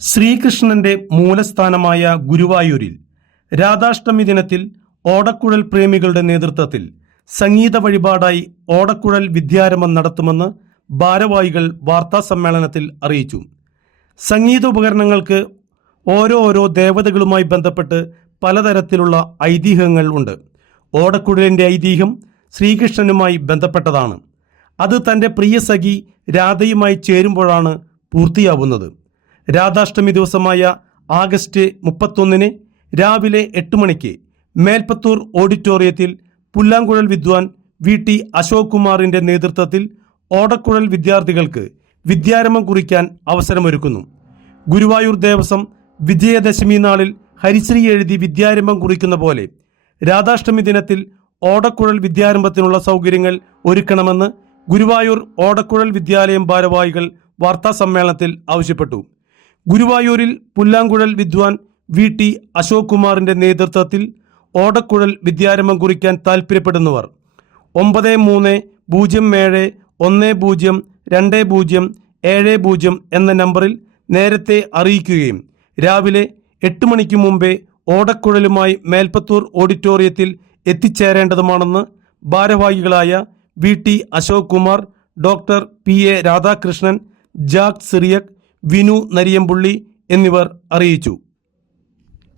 ശ്രീകൃഷ്ണന്റെ മൂലസ്ഥാനമായ ഗുരുവായൂരിൽ രാധാഷ്ടമി ദിനത്തിൽ ഓടക്കുഴൽ പ്രേമികളുടെ നേതൃത്വത്തിൽ സംഗീത വഴിപാടായി ഓടക്കുഴൽ വിദ്യാരംഭം നടത്തുമെന്ന് ഭാരവാഹികൾ വാർത്താസമ്മേളനത്തിൽ അറിയിച്ചു. സംഗീത ഉപകരണങ്ങൾക്ക് ഓരോ ഓരോ ദേവതകളുമായി ബന്ധപ്പെട്ട് പലതരത്തിലുള്ള ഐതിഹ്യങ്ങൾ ഉണ്ട്. ഓടക്കുഴലിന്റെ ഐതിഹ്യം ശ്രീകൃഷ്ണനുമായി ബന്ധപ്പെട്ടതാണ്. അത് തന്റെ പ്രിയ സഖി രാധയുമായി ചേരുമ്പോഴാണ് പൂർത്തിയാവുന്നത്. രാധാഷ്ടമി ദിവസമായ ആഗസ്റ്റ് മുപ്പത്തൊന്നിന് രാവിലെ എട്ട് മണിക്ക് മേൽപ്പത്തൂർ ഓഡിറ്റോറിയത്തിൽ പുല്ലാങ്കുഴൽ വിദ്വാൻ വി ടി അശോക് കുമാറിന്റെ നേതൃത്വത്തിൽ ഓടക്കുഴൽ വിദ്യാർത്ഥികൾക്ക് വിദ്യാരംഭം കുറിക്കാൻ അവസരമൊരുക്കുന്നു. ഗുരുവായൂർ ദേവസ്വം വിജയദശമി നാളിൽ ഹരിശ്രീ എഴുതി വിദ്യാരംഭം കുറിക്കുന്ന പോലെ രാധാഷ്ടമി ദിനത്തിൽ ഓടക്കുഴൽ വിദ്യാരംഭത്തിനുള്ള സൗകര്യങ്ങൾ ഒരുക്കണമെന്ന് ഗുരുവായൂർ ഓടക്കുഴൽ വിദ്യാലയം ഭാരവാഹികൾ വാർത്താസമ്മേളനത്തിൽ ആവശ്യപ്പെട്ടു. ഗുരുവായൂരിൽ പുല്ലാങ്കുഴൽ വിദ്വാൻ വി ടി അശോക് കുമാറിന്റെ നേതൃത്വത്തിൽ ഓടക്കുഴൽ വിദ്യാരംഭം കുറിക്കാൻ താൽപ്പര്യപ്പെടുന്നവർ ഒമ്പത് മൂന്ന് പൂജ്യം ഏഴ് ഒന്ന് പൂജ്യം രണ്ട് പൂജ്യം ഏഴ് പൂജ്യം എന്ന നമ്പറിൽ നേരത്തെ അറിയിക്കുകയും രാവിലെ എട്ട് മണിക്ക് മുമ്പേ ഓടക്കുഴലുമായി മേൽപ്പത്തൂർ ഓഡിറ്റോറിയത്തിൽ എത്തിച്ചേരേണ്ടതുമാണെന്ന് ഭാരവാഹികളായ V T Ashok Kumar doctor P A Radhakrishnan Jack Cyriac Vinu Nariyampulli എന്നിവർ അറിയിച്ചു